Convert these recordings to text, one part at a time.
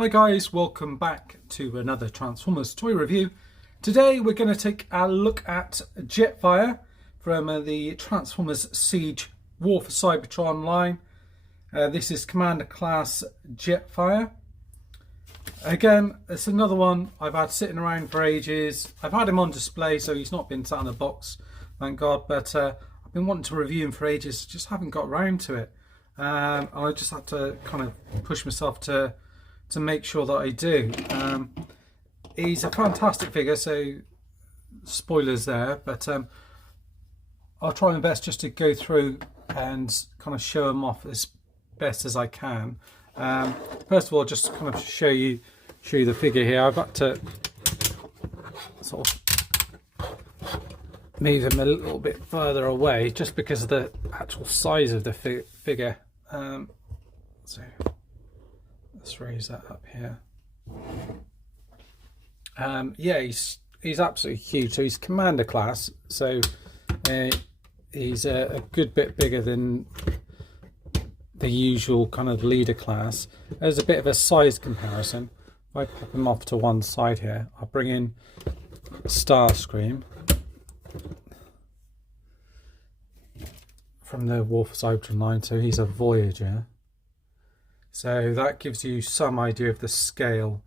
Hi guys, welcome back to another Transformers toy review. Today we're going to take a look at Jetfire from the Transformers Siege War for Cybertron line. This is Commander Class Jetfire. Again, it's another one I've had sitting around for ages. I've had him on display, so he's not been sat in a box, thank God, but I've been wanting to review him for ages, just haven't got around to it. I just had to kind of push myself to make sure that I do. He's a fantastic figure, so spoilers there, but I'll try my best just to go through and kind of show him off as best as I can. First of all, just kind of show you the figure here. I've got to sort of move him a little bit further away just because of the actual size of the figure. So let's raise that up here. Yeah, he's absolutely huge. So he's Commander Class, so he's a good bit bigger than the usual kind of Leader Class. There's a bit of a size comparison. If I pop him off to one side here, I'll bring in Starscream from the War for Cybertron line. So he's a Voyager. So that gives you some idea of the scale.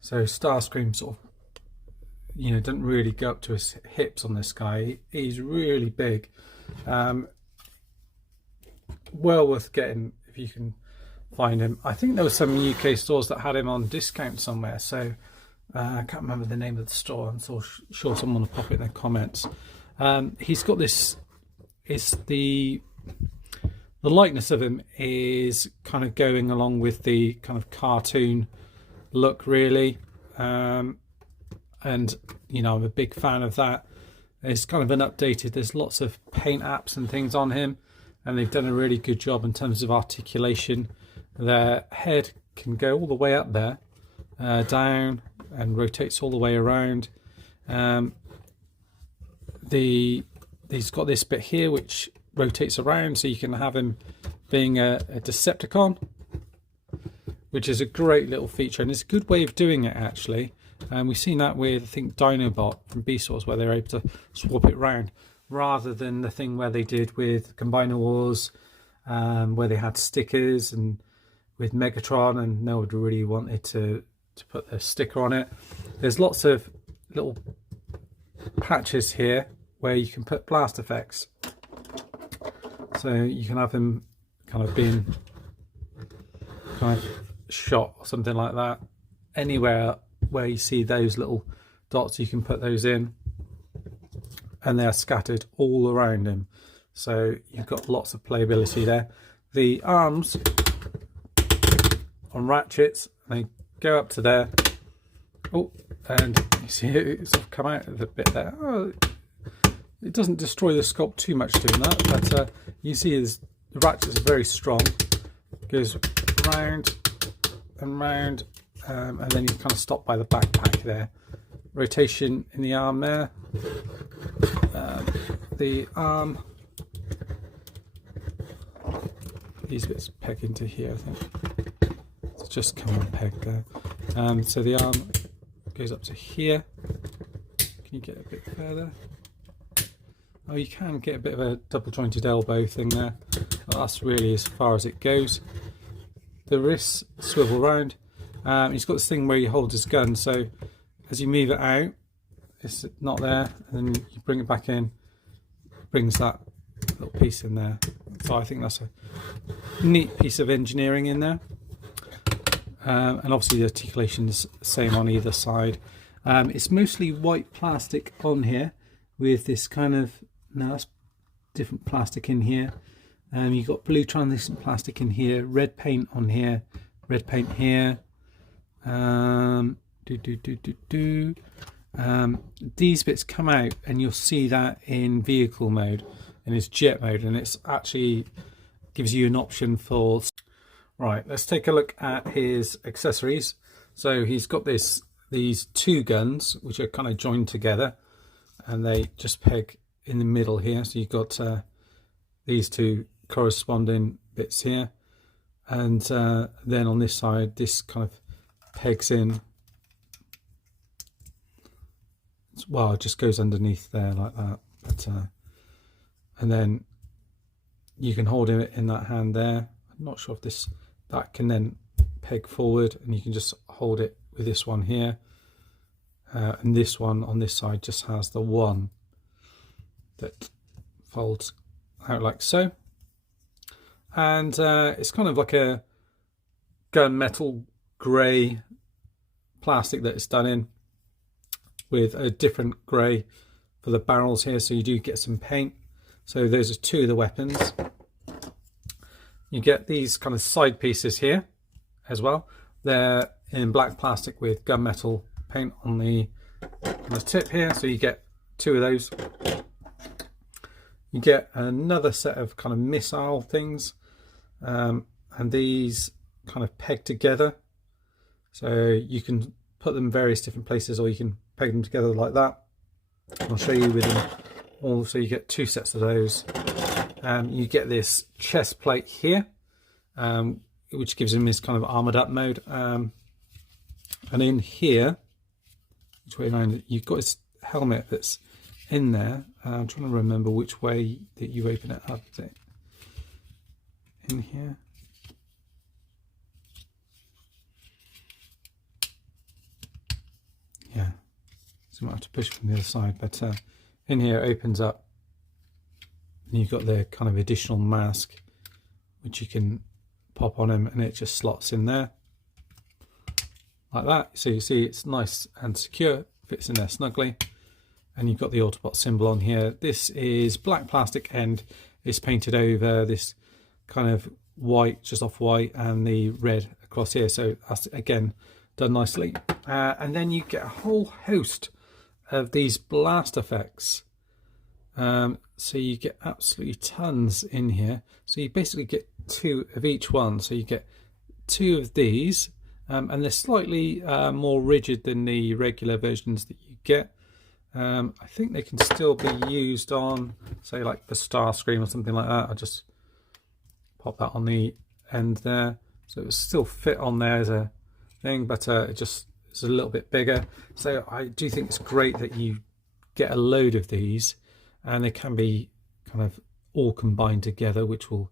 So Starscream sort of, doesn't really go up to his hips on this guy. He's really big. Well worth getting if you can find him. I think there were some UK stores that had him on discount somewhere. So I can't remember the name of the store. I'm so sure someone will pop it in the comments. He's got this. It's the likeness of him is kind of going along with the kind of cartoon look, really, and I'm a big fan of that. It's kind of been updated. There's lots of paint apps and things on him, and they've done a really good job in terms of articulation. Their head can go all the way up there, down, and rotates all the way around. He's got this bit here which rotates around, so you can have him being a Decepticon, which is a great little feature, and it's a good way of doing it, actually. We've seen that with, I think, Dinobot from Beastars, where they're able to swap it around, rather than the thing where they did with Combiner Wars, where they had stickers, and with Megatron, and no one really wanted to put a sticker on it. There's lots of little patches here where you can put blast effects. So you can have him kind of being kind of shot or something like that. Anywhere where you see those little dots, you can put those in, and they're scattered all around him. So you've got lots of playability there. The arms on ratchets, they go up to there. Oh, and you see it sort of come out of the bit there. Oh, it doesn't destroy the sculpt too much doing that, but you see the ratchets are very strong. It goes round and round, and then you kind of stop by the backpack there. Rotation in the arm there. The arm, these bits peg into here, I think. It's just come on peg there. So the arm goes up to here. Can you get a bit further? Oh, you can get a bit of a double jointed elbow thing there. But that's really as far as it goes. The wrists swivel round. He's got this thing where you hold his gun, so as you move it out, it's not there, and then you bring it back in, brings that little piece in there. So I think that's a neat piece of engineering in there. And obviously the articulation is the same on either side. It's mostly white plastic on here with this kind of, no, that's different plastic in here. You've got blue translucent plastic in here, red paint on here, red paint here. These bits come out, and you'll see that in vehicle mode, and it's jet mode, and it's actually gives you an option for. Right, let's take a look at his accessories. So he's got these two guns which are kind of joined together, and they just peg in the middle here. So you've got these two corresponding bits here, and then on this side, this kind of pegs in. Well, it just goes underneath there like that. But and then you can hold it in that hand there. I'm not sure if that can then peg forward, and you can just hold it with this one here. And this one on this side just has the one that folds out like so. And it's kind of like a gunmetal grey plastic that it's done in, with a different grey for the barrels here, so you do get some paint. So those are two of the weapons. You get these kind of side pieces here as well. They're in black plastic with gunmetal paint on the tip here, so you get two of those. You get another set of kind of missile things, and these kind of peg together, so you can put them in various different places, or you can peg them together like that. I'll show you with them all. So you get two sets of those. You get this chest plate here, which gives him this kind of armored up mode, and in here, which way around, you've got his helmet that's in there. I'm trying to remember which way that you open it up. Is it in here? Yeah, so you might have to push from the other side, but in here it opens up, and you've got the kind of additional mask which you can pop on him, and it just slots in there like that. So you see it's nice and secure, fits in there snugly, and you've got the Autobot symbol on here. This is black plastic and it's painted over this kind of white, just off white, and the red across here, so that's again done nicely. And then you get a whole host of these blast effects, so you get absolutely tons in here. So you basically get two of each one, so you get two of these, and they're slightly more rigid than the regular versions that you get. I think they can still be used on, say, like the Starscream or something like that. I'll just pop that on the end there, so it will still fit on there as a thing, but it just is a little bit bigger. So I do think it's great that you get a load of these, and they can be kind of all combined together, which will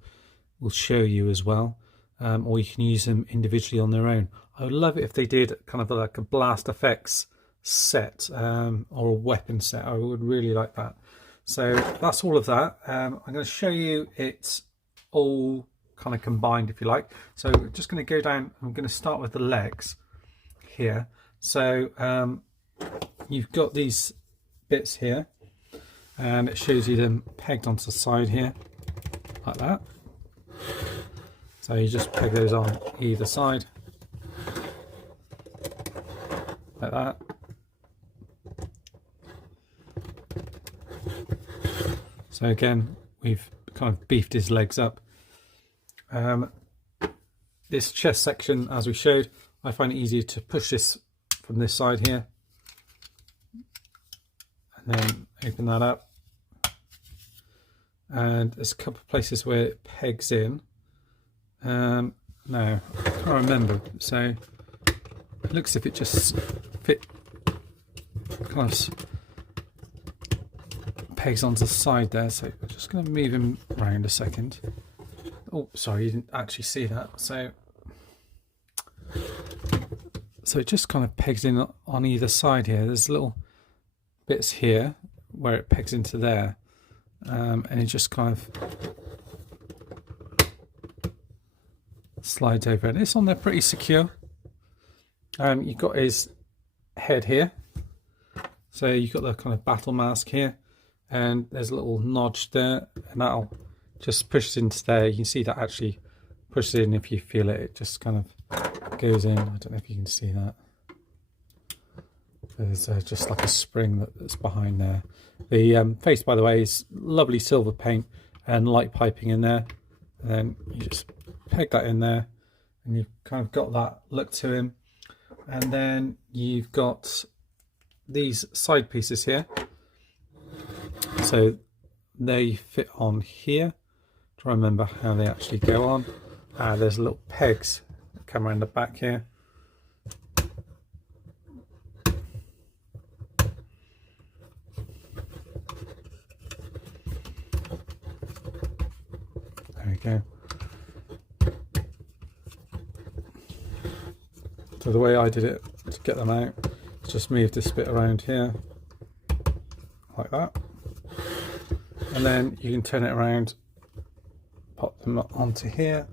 show you as well, or you can use them individually on their own. I would love it if they did kind of like a blast effects set, or a weapon set. I would really like that. So that's all of that. I'm going to show you it's all kind of combined, if you like. So we're just going to go down. I'm going to start with the legs here. So you've got these bits here, and it shows you them pegged onto the side here like that. So you just peg those on either side like that. So again, we've kind of beefed his legs up. This chest section, as we showed, I find it easier to push this from this side here, and then open that up. And there's a couple of places where it pegs in. Now, I can't remember, so it looks as if it just fit, kind of pegs onto the side there. So I'm just going to move him around a second. Oh, sorry, you didn't actually see that. So it just kind of pegs in on either side here. There's little bits here where it pegs into there, and it just kind of slides over, and it's on there pretty secure. You've got his head here, so you've got the kind of battle mask here, and there's a little notch there, and that'll just push into there. You can see that actually pushes in. If you feel it, it just kind of goes in. I don't know if you can see that. There's just like a spring that's behind there. The face, by the way, is lovely silver paint and light piping in there, and then you just peg that in there, and you've kind of got that look to him. And then you've got these side pieces here, so they fit on here. Try to remember how they actually go on. There's little pegs that come around the back here, So the way I did it to get them out, just move this bit around here like that, and then you can turn it around, pop them onto here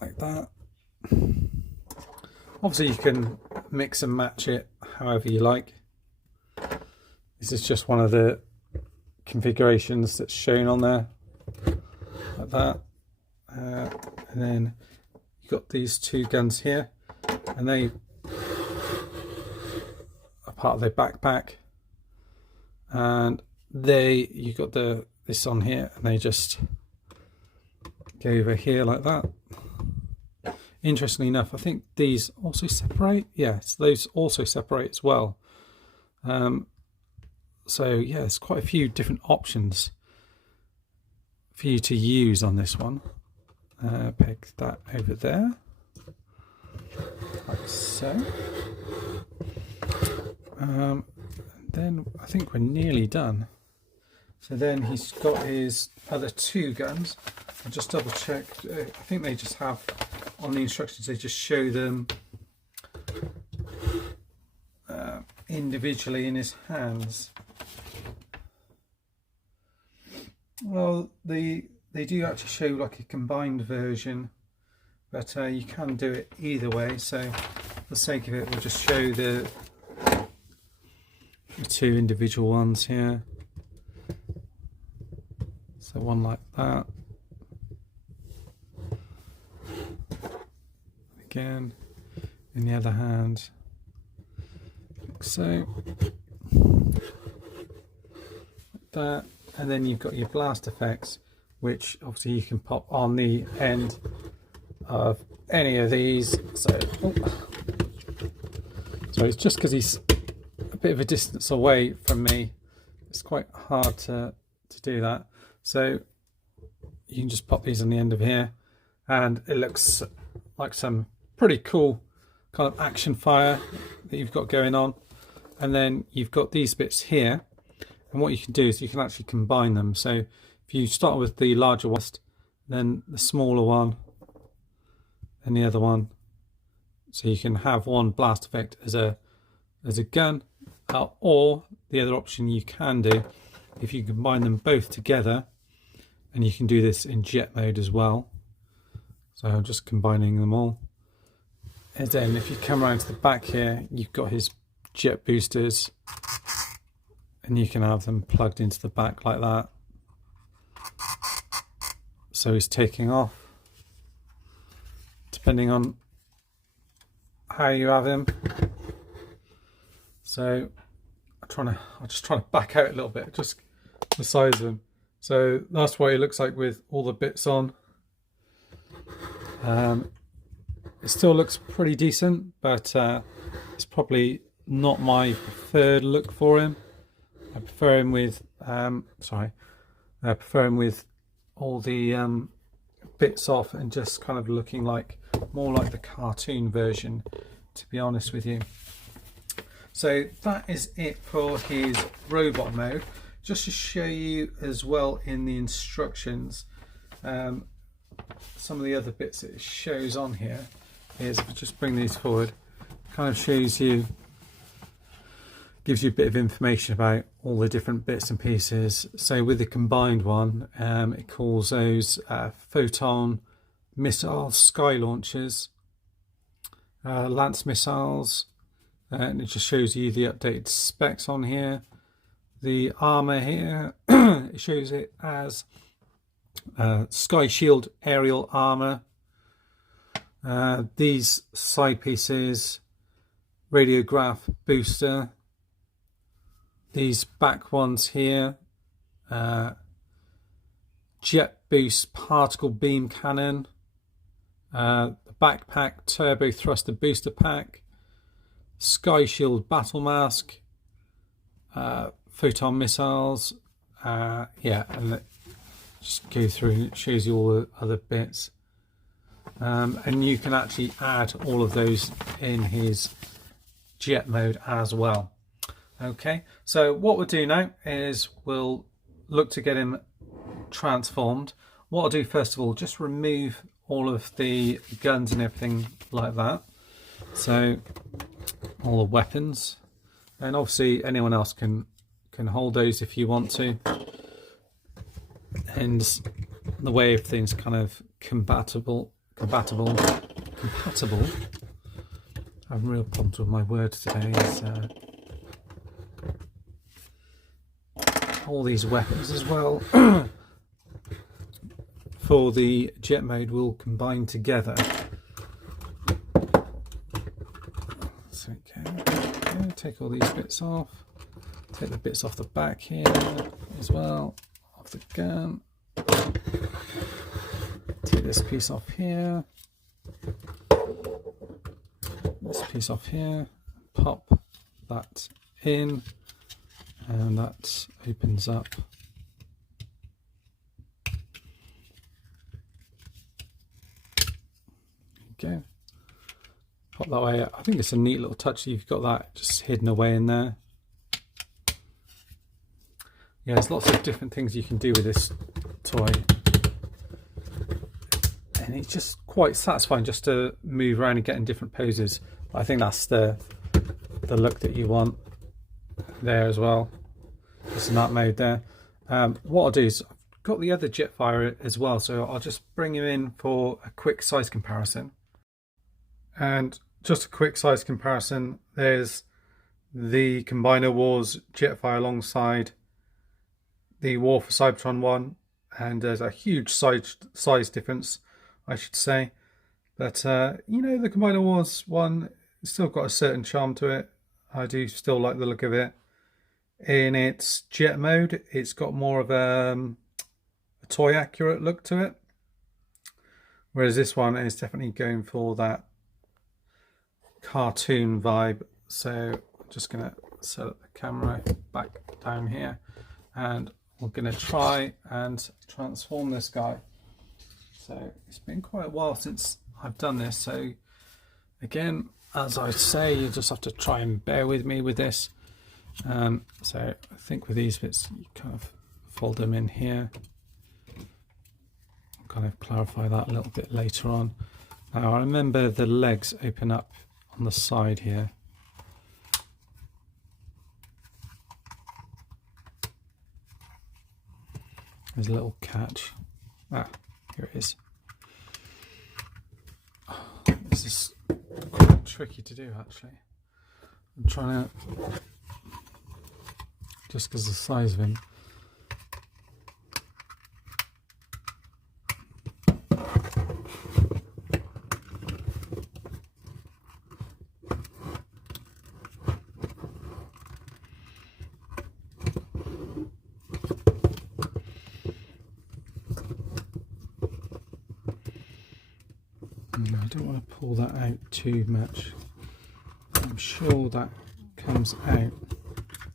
like that. Obviously you can mix and match it however you like. This is just one of the configurations that's shown on there like that. And then you've got these two guns here, and they are part of their backpack, and you've got this on here, and they just go over here like that. Interestingly enough, I think these also separate. Yes, those also separate as well. So yeah, there's quite a few different options for you to use on this one. Peg that over there, like so. Then I think we're nearly done. So then he's got his other two guns. I'll just double check. I think they just have, on the instructions, they just show them individually in his hands. Well, they do actually show like a combined version, but you can do it either way. So for the sake of it, we'll just show the two individual ones here. So one like that. Again, in the other hand, like so. Like that. And then you've got your blast effects, which obviously you can pop on the end of any of these. So it's just because he's a bit of a distance away from me, it's quite hard to do that. So you can just pop these on the end of here, and it looks like some pretty cool kind of action fire that you've got going on. And then you've got these bits here, and what you can do is you can actually combine them. So if you start with the larger one, then the smaller one, and the other one, so you can have one blast effect as a gun, or the other option you can do, if you combine them both together, and you can do this in jet mode as well. So I'm just combining them all. And then if you come around to the back here, you've got his jet boosters, and you can have them plugged into the back like that. So he's taking off, depending on how you have him. So I'm just trying to back out a little bit, just the size of him. So that's what it looks like with all the bits on. It still looks pretty decent, but it's probably not my preferred look for him. I prefer him with I prefer him with all the bits off and just kind of looking like more like the cartoon version, to be honest with you. So that is it for his robot mode. Just to show you as well in the instructions, some of the other bits it shows on here is, if I just bring these forward, kind of shows you, gives you a bit of information about all the different bits and pieces. So with the combined one, it calls those photon missile sky launchers, Lance missiles, and it just shows you the updated specs on here. The armor here, it shows it as Sky Shield aerial armor. These side pieces, radiograph booster. These back ones here, jet boost particle beam cannon. The backpack turbo thruster booster pack. Sky Shield battle mask. Photon missiles, yeah, and just go through and it shows you all the other bits, and you can actually add all of those in his jet mode as well. Okay, so what we'll do now is we'll look to get him transformed. What I'll do first of all, just remove all of the guns and everything like that. So all the weapons, and obviously anyone else can hold those if you want to. And the way everything's kind of compatible. I'm having real problems with my words today. Is all these weapons as well for the jet mode will combine together. So okay, take all these bits off. Take the bits off the back here as well, off the gun. Take this piece off here. This piece off here. Pop that in, and that opens up. There you go. Pop that way. I think it's a neat little touch that you've got that just hidden away in there. Yeah, there's lots of different things you can do with this toy, and it's just quite satisfying just to move around and get in different poses. I think that's the look that you want there as well. It's in that mode there. What I'll do is I've got the other Jetfire as well, so I'll just bring him in for a quick size comparison. And just a quick size comparison, there's the Combiner Wars Jetfire alongside the War for Cybertron 1, and there's a huge size difference, I should say. But you know, the Combiner Wars 1 still got a certain charm to it. I do still like the look of it. In its jet mode, it's got more of a toy accurate look to it, whereas this one is definitely going for that cartoon vibe. So I'm just going to set up the camera back down here, and we're going to try and transform this guy. So it's been quite a while since I've done this, so again, as I say, you just have to try and bear with me with this. So I think with these bits you kind of fold them in here. I'll kind of clarify that a little bit later on. Now I remember the legs open up on the side here. There's a little catch. Ah, here it is. Oh, this is quite tricky to do actually. I'm trying to, just because of the size of him. I don't want to pull that out too much. I'm sure that comes out.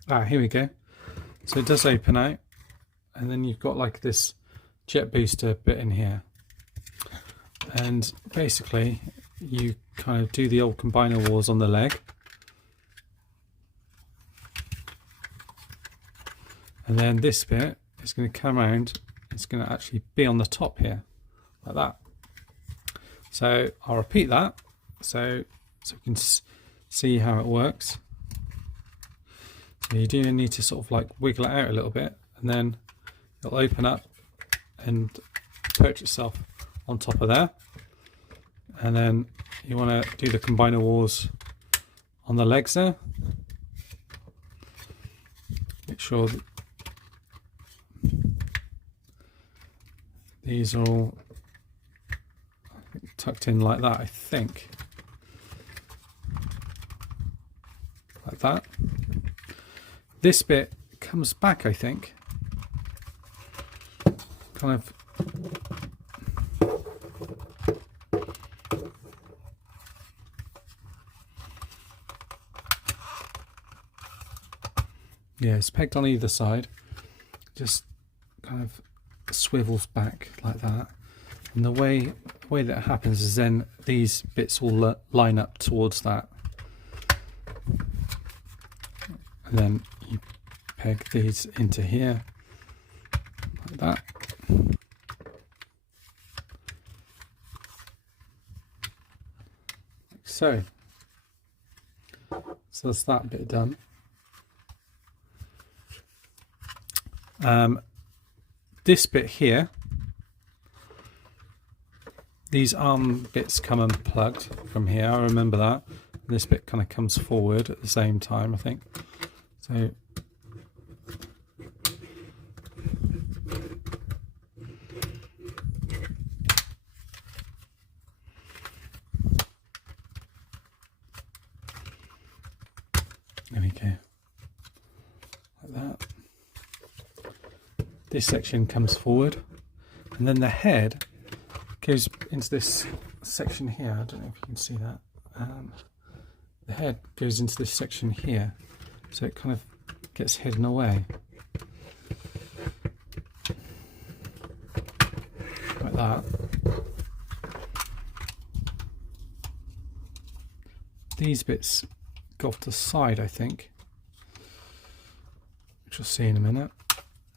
Ah, here we go. So it does open out, and then you've got like this jet booster bit in here. And basically you kind of do the old Combiner Wars on the leg. And then this bit is going to come around, it's going to actually be on the top here, like that. So I'll repeat that so we can see how it works. So you do need to sort of like wiggle it out a little bit, and then it'll open up and perch itself on top of there. And then you want to do the Combiner Wars on the legs there. Make sure that these are all tucked in like that, I think. Like that. This bit comes back, I think. Kind of. Yeah, it's pegged on either side. Just kind of swivels back like that. And the way that happens is then these bits will line up towards that. And then you peg these into here, like that. so. So that's that bit done. This bit here, these arm bits come unplugged from here, I remember that. This bit kind of comes forward at the same time, I think. So there we go, like that. This section comes forward, and then the head goes into this section here. I don't know if you can see that. The head goes into this section here, so it kind of gets hidden away. Like that. These bits go off to the side, I think, which we'll see in a minute.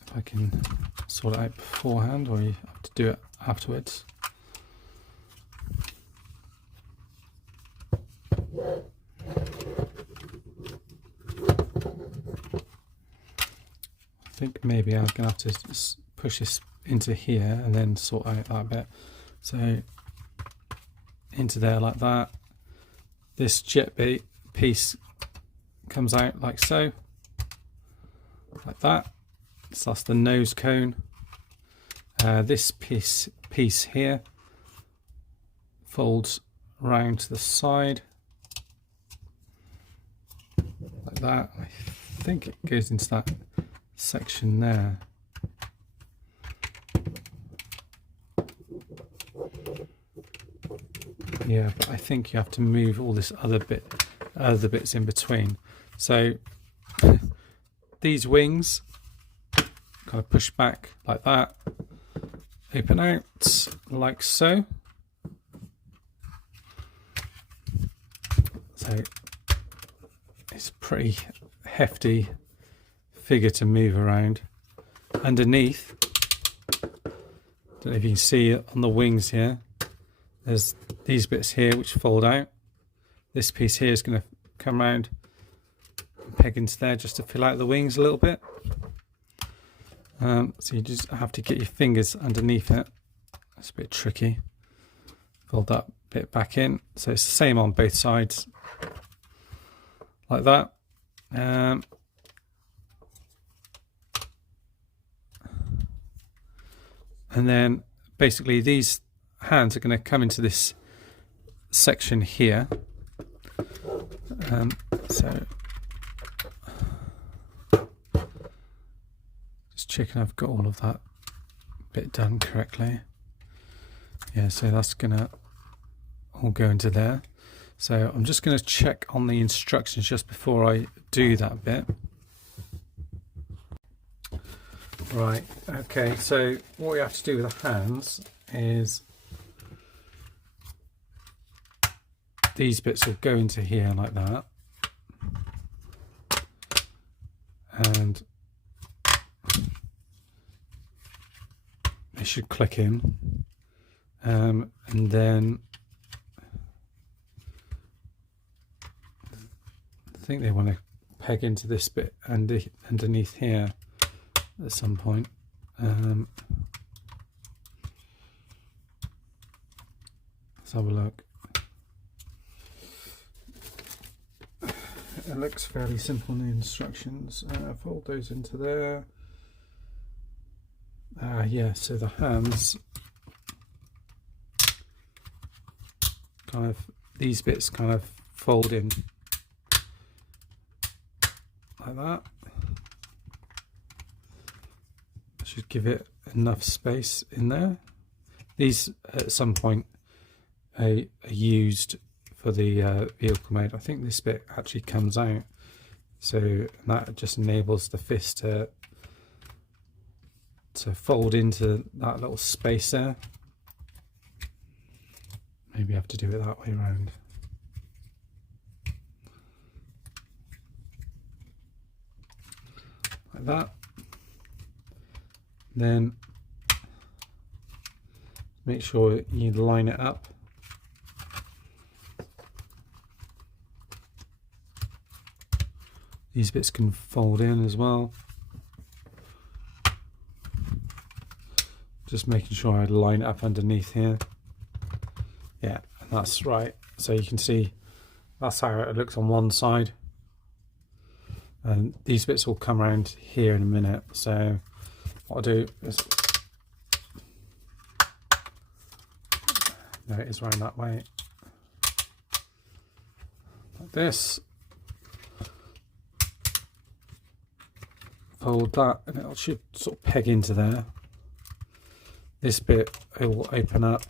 If I can sort it out beforehand, or you have to do it afterwards. I think maybe I'm going to have to just push this into here and then sort out that bit. So into there like that. This jet piece comes out like so, like that. So that's the nose cone. This piece here folds round to the side like that. I think it goes into that section there. Yeah, but I think you have to move all this other bits in between. So these wings kind of push back like that, open out like so. So it's a pretty hefty figure to move around. Underneath, don't know if you can see it on the wings here, there's these bits here which fold out. This piece here is going to come around and peg into there just to fill out the wings a little bit. So you just have to get your fingers underneath it. It's a bit tricky. Fold that bit back in. So it's the same on both sides, like that. And then basically these hands are going to come into this section here. So just checking I've got all of that bit done correctly. Yeah, so that's going to all go into there. So I'm just going to check on the instructions just before I do that bit. Right, okay, so what we have to do with the hands is these bits will go into here like that, and they should click in, and then I think they want to peg into this bit underneath here at some point. Let's have a look. It looks fairly simple in the instructions. Fold those into there. Yeah, so the hands kind of, these bits kind of fold in like that. Should give it enough space in there. These at some point are used for the vehicle mode. I think this bit actually comes out, so that just enables the fist to fold into that little space there. Maybe I have to do it that way around. Like that. Then make sure you line it up These bits can fold in as well. Just making sure I line it up underneath here. Yeah, and that's right. So you can see that's how it looks on one side. And these bits will come around here in a minute. So what I'll do is, there it is around that way. Like this. Fold that and it should sort of peg into there. This bit it will open up,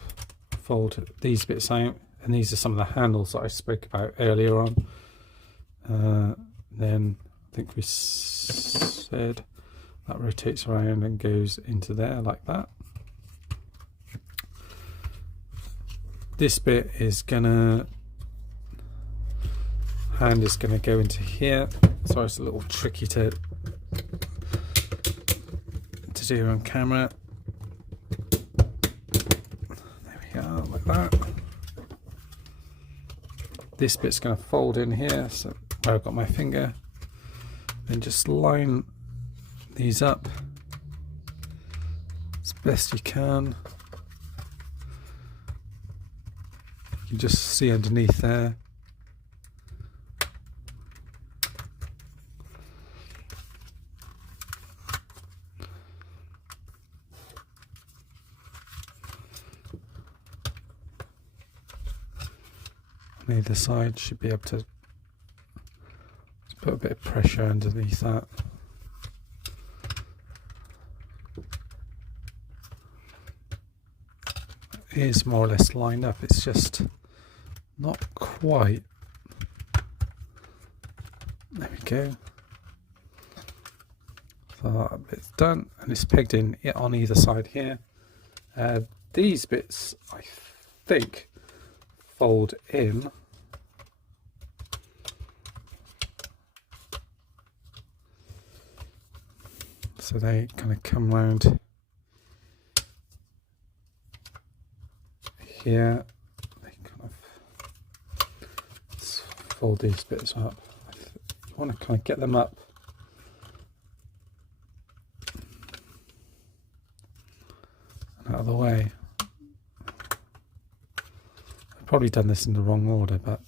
fold these bits out, and these are some of the handles that I spoke about earlier on. Then I think we said that rotates around and goes into there like that. This bit is gonna, hand is gonna go into here. So it's a little tricky to do on camera. There we go, like that. This bit's going to fold in here, so where I've got my finger. Then just line these up as best you can. You can just see underneath there. Either side should be able to put a bit of pressure underneath that. It is more or less lined up, it's just not quite. There we go. So that bit's done and it's pegged in on either side here. These bits I think fold in. So they kind of come round here. They kind of fold these bits up. You want to kind of get them up and out of the way. I've probably done this in the wrong order, but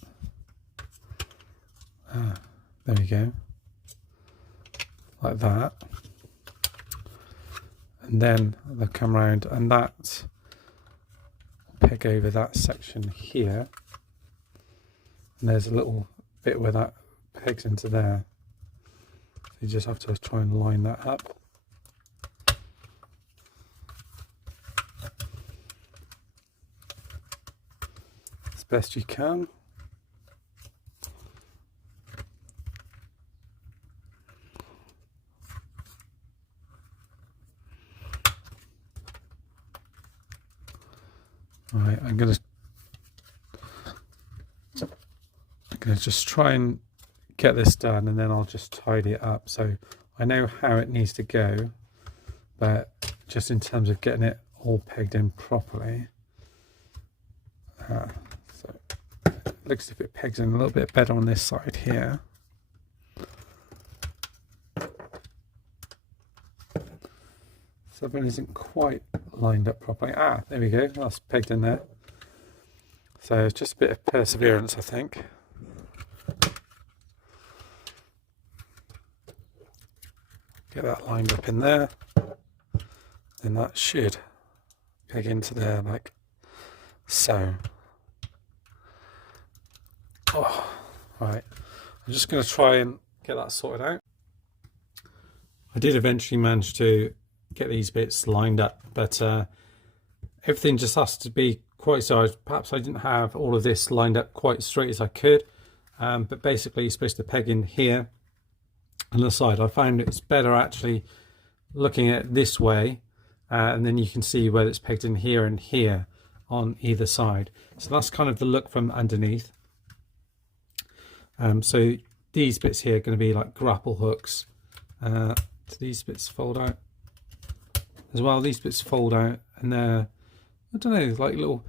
there we go, like that. And then they'll come around and that will peg over that section here. And there's a little bit where that pegs into there. So you just have to try and line that up. As best you can. Right, I'm gonna just try and get this done and then I'll just tidy it up. So I know how it needs to go, but just in terms of getting it all pegged in properly. So it looks as if it pegs in a little bit better on this side here. So that isn't quite lined up properly. There we go, that's pegged in there. So it's just a bit of perseverance, I think. Get that lined up in there. Then that should peg into there like so. Oh, right. I'm just going to try and get that sorted out. I did eventually manage to get these bits lined up, but everything just has to be quite so. Perhaps I didn't have all of this lined up quite straight as I could, but basically you're supposed to peg in here on the side. I found it's better actually looking at it this way, and then you can see whether it's pegged in here and here on either side. So that's kind of the look from underneath. So these bits here are going to be like grapple hooks. So these bits fold out as well. These bits fold out, and they're, I don't know, like little,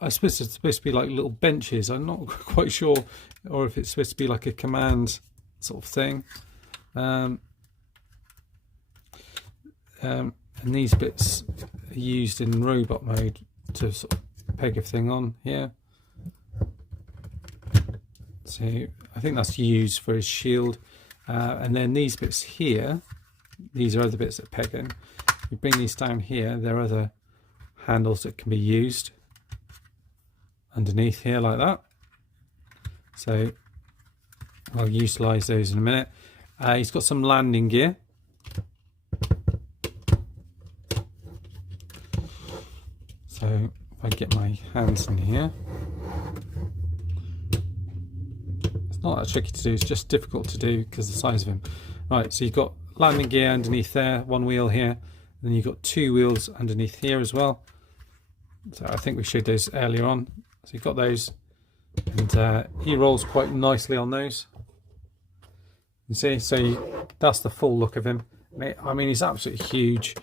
I suppose it's supposed to be like little benches. I'm not quite sure, or if it's supposed to be like a command sort of thing. And these bits are used in robot mode to sort of peg everything on here. So I think that's used for his shield. And then these bits here, these are other bits that peg in. You bring these down here, there are other handles that can be used underneath here like that. So I'll utilise those in a minute. He's got some landing gear. So if I get my hands in here, it's not that tricky to do, it's just difficult to do because of the size of him. Right, so you've got landing gear underneath there, one wheel here, and then you've got two wheels underneath here as well. So I think we showed those earlier on. So you've got those, and he rolls quite nicely on those. You see, so that's the full look of him. I mean, he's absolutely huge.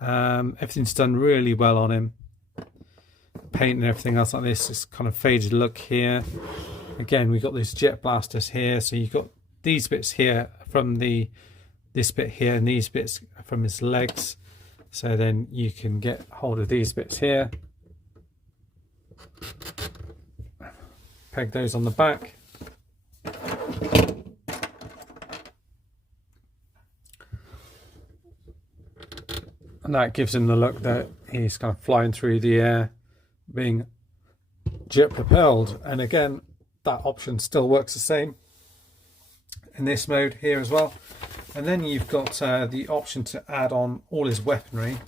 Everything's done really well on him. Paint and everything else like this, this kind of faded look here. Again, we've got these jet blasters here, so you've got these bits here from this bit here, and these bits from his legs. So then you can get hold of these bits here, peg those on the back, and that gives him the look that he's kind of flying through the air, being jet propelled. And again, that option still works the same in this mode here as well. And then you've got the option to add on all his weaponry,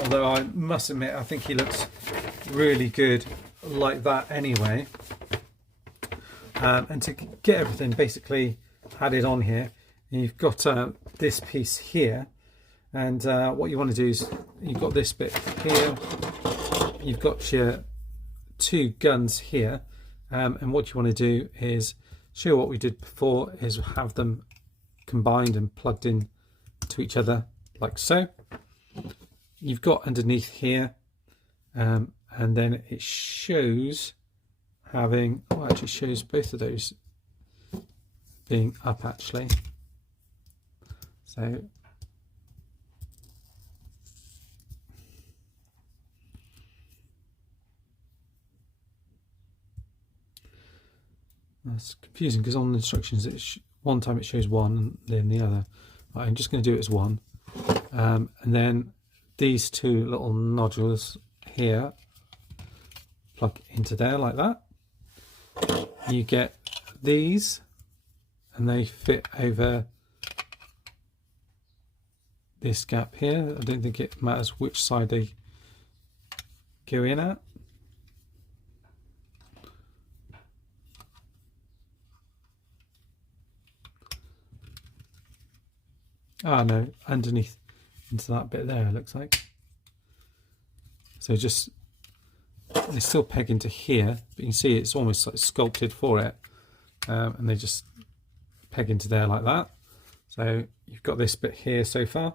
although I must admit I think he looks really good like that anyway. And to get everything basically added on here, you've got this piece here, and what you want to do is you've got this bit here, you've got your two guns here, and what you want to do is show what we did before, is have them combined and plugged in to each other like so. You've got underneath here, and then it shows having, well, actually shows both of those being up actually. So that's confusing because on the instructions one time it shows one and then the other. Right, I'm just going to do it as one, and then these two little nodules here plug into there like that. You get these and they fit over this gap here. I don't think it matters which side they go in at. Ah no, underneath into that bit there, it looks like. So just, they still peg into here, but you can see it's almost like sculpted for it, and they just peg into there like that. So you've got this bit here so far,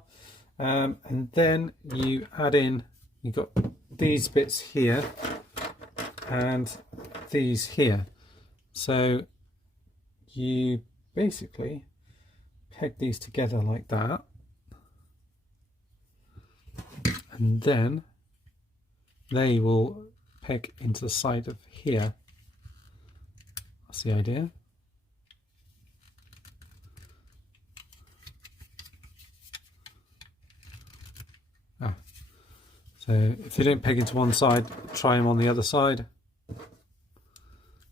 and then you add in, you've got these bits here and these here. So you basically peg these together like that, and then they will peg into the side of here. That's the idea. So if they don't peg into one side, try them on the other side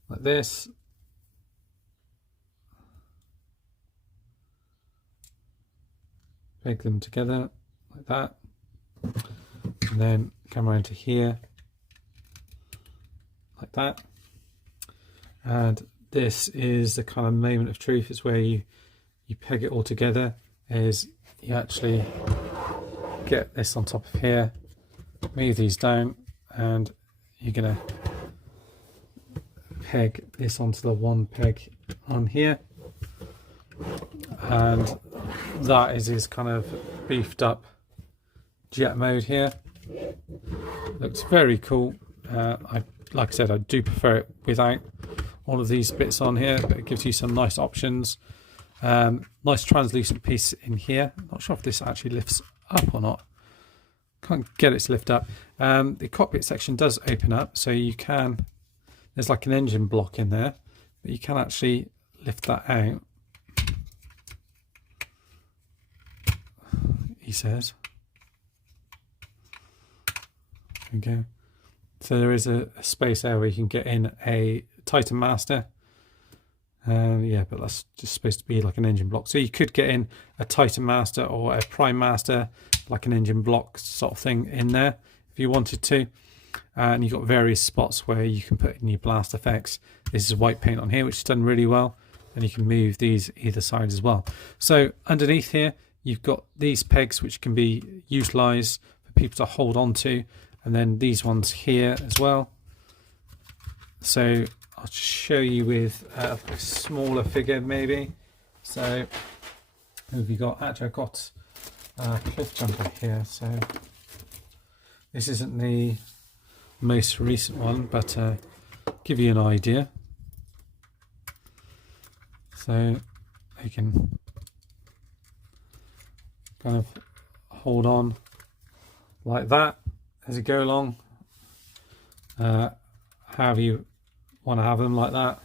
like this. Peg them together like that, and then come around to here like that. And this is the kind of moment of truth. It's where you peg it all together, is you actually get this on top of here, move these down, and you're gonna peg this onto the one peg on here, and that is his kind of beefed up jet mode here. Looks very cool. Like I said, I do prefer it without all of these bits on here, but it gives you some nice options. Nice translucent piece in here. Not sure if this actually lifts up or not. Can't get it to lift up. The cockpit section does open up, so you can, there's like an engine block in there, but you can actually lift that out, he says. There we go. So there is a space there where you can get in a Titan Master. Yeah, but that's just supposed to be like an engine block. So you could get in a Titan Master or a Prime Master, like an engine block sort of thing in there if you wanted to. And you've got various spots where you can put in your blast effects. This is white paint on here, which is done really well. And you can move these either side as well. So underneath here, you've got these pegs which can be utilised for people to hold on to. And then these ones here as well. So I'll just show you with a smaller figure maybe. So who have you got? Actually, I've got Cliff Jumper here. So this isn't the most recent one, but give you an idea. So you can kind of hold on like that as you go along. However you want to have them, like that.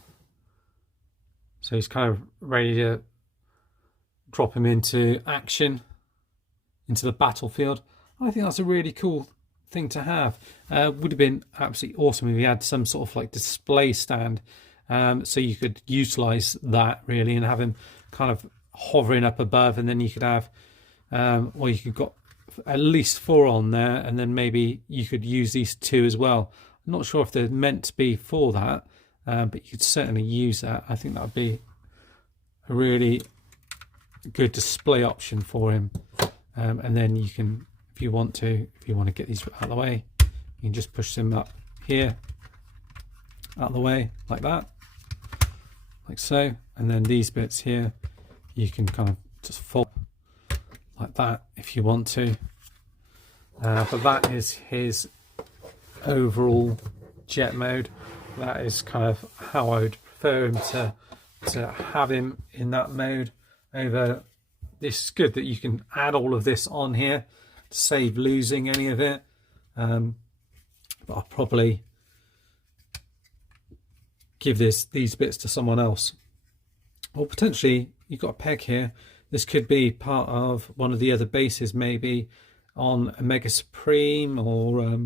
So he's kind of ready to drop him into action, into the battlefield. I think that's a really cool thing to have. Would have been absolutely awesome if you had some sort of like display stand, so you could utilize that really and have him kind of hovering up above, and then you could have or you could got at least 4 on there, and then maybe you could use these 2 as well. I'm not sure if they're meant to be for that, but you could certainly use that. I think that would be a really good display option for him. And then you can, if you want to get these out of the way, you can just push them up here, out of the way, like that, like so. And then these bits here, you can kind of just fold like that if you want to. But that is his overall jet mode. That is kind of how I would prefer him to have him in that mode over. This is good that you can add all of this on here to save losing any of it. But I'll probably give these bits to someone else. Or potentially you've got a peg here. This could be part of one of the other bases, maybe on a Mega Supreme or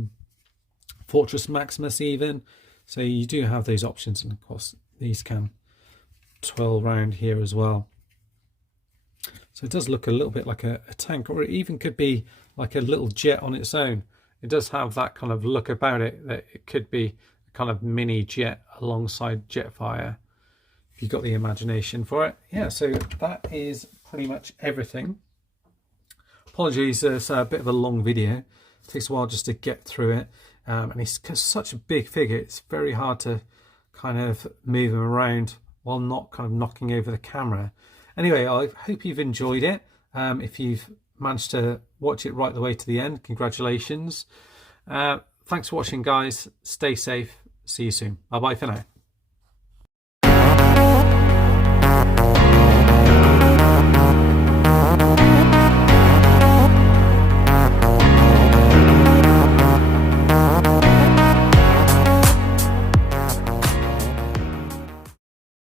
Fortress Maximus even. So you do have those options, and of course these can twirl around here as well. So it does look a little bit like a tank, or it even could be like a little jet on its own. It does have that kind of look about it, that it could be a kind of mini jet alongside Jetfire, if you've got the imagination for it. Yeah, so that is pretty much everything. Apologies, it's a bit of a long video. It takes a while just to get through it. And he's such a big figure, it's very hard to kind of move him around while not kind of knocking over the camera. Anyway, I hope you've enjoyed it. If you've managed to watch it right the way to the end, congratulations. Thanks for watching, guys. Stay safe. See you soon. Bye bye for now.